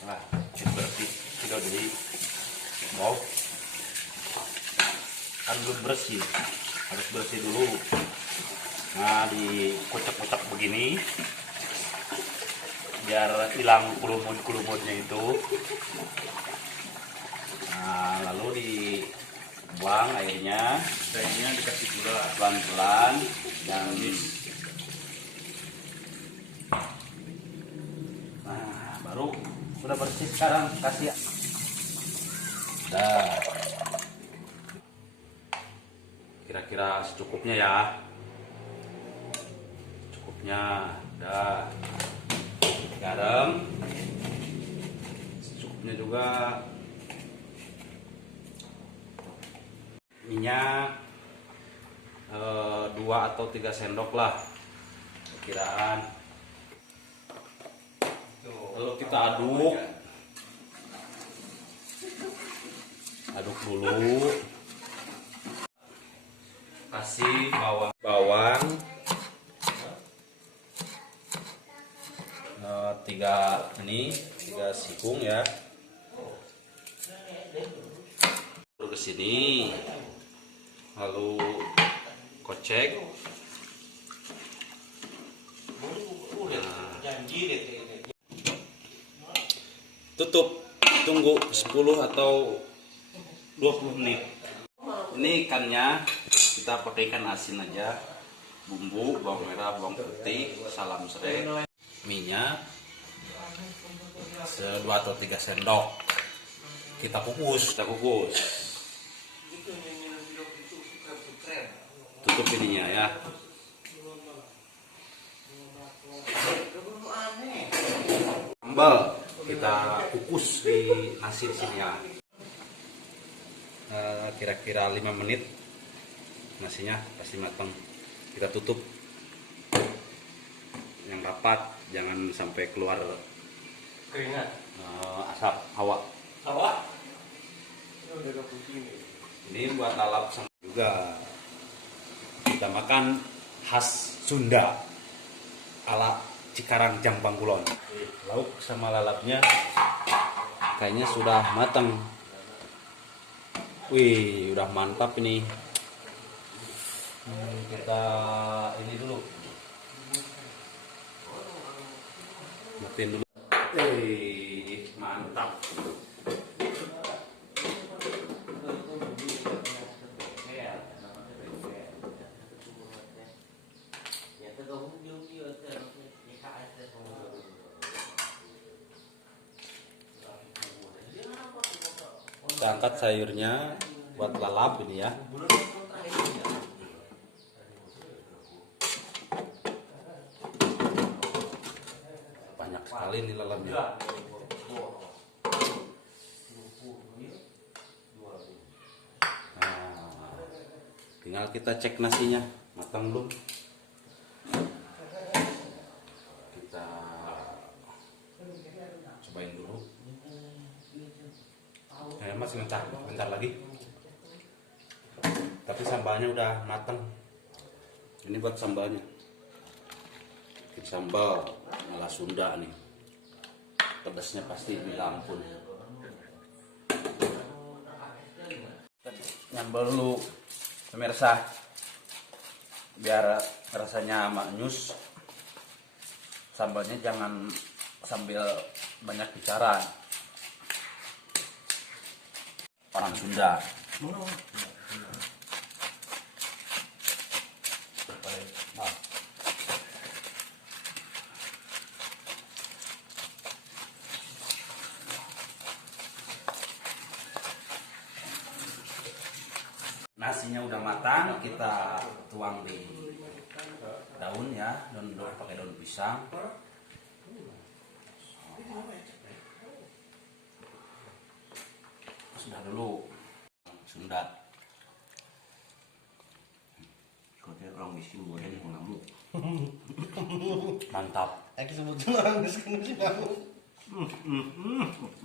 Nah, bersih sudah di mau kan belum bersih, harus bersih dulu. Nah, dikocok-kocok begini biar hilang kulumut-kulumutnya itu. Nah, lalu dibuang airnya dikasih gula pelan-pelan dan nah, baru sudah bersih. Sekarang kasih dah kira-kira secukupnya ya, cukupnya. Dah garam secukupnya juga, minyak 2 atau 3 sendok lah perkiraan. Lalu kita aduk dulu, kasih bawang 3 sikung ya, ke sini lalu kocek. Tutup, tunggu 10 atau 20 menit. Ini ikannya kita pakai ikan asin aja, bumbu bawang merah, bawang putih, salam serai, minyak 2 atau 3 sendok. Kita kukus. Tutup ininya ya. Sambal kita kukus di nasi di sini ya. Kira-kira 5 menit nasinya pasti matang. Kita tutup yang rapat, jangan sampai keluar keringat, asap hawa. Ini buat lalap sama juga. Kita makan khas Sunda ala Cikarang Jampang Kulon. Lauk sama lalapnya kayaknya sudah matang. Wih, udah mantap ini. Kita ini dulu, matiin dulu. Mantap. Kita angkat sayurnya buat lalap ini ya. Banyak sekali nih lalapnya. Nah, tinggal kita cek nasinya matang belum. Kita cobain dulu. Masih bentar lagi. Tapi sambalnya udah matang. Ini buat sambalnya. Sambal ala Sunda nih. Pedasnya pasti minta ampun. Nyambal dulu pemirsa, biar rasanya maknyus. Sambalnya jangan sambil banyak bicara. Orang Sunda. Nasinya udah matang, kita tuang di daun ya, pakai daun pisang. Sudah dulu Sunda. Kalau orang miskin boleh ngamuk. Mantap. aku sebetulnya orang miskin ngamuk.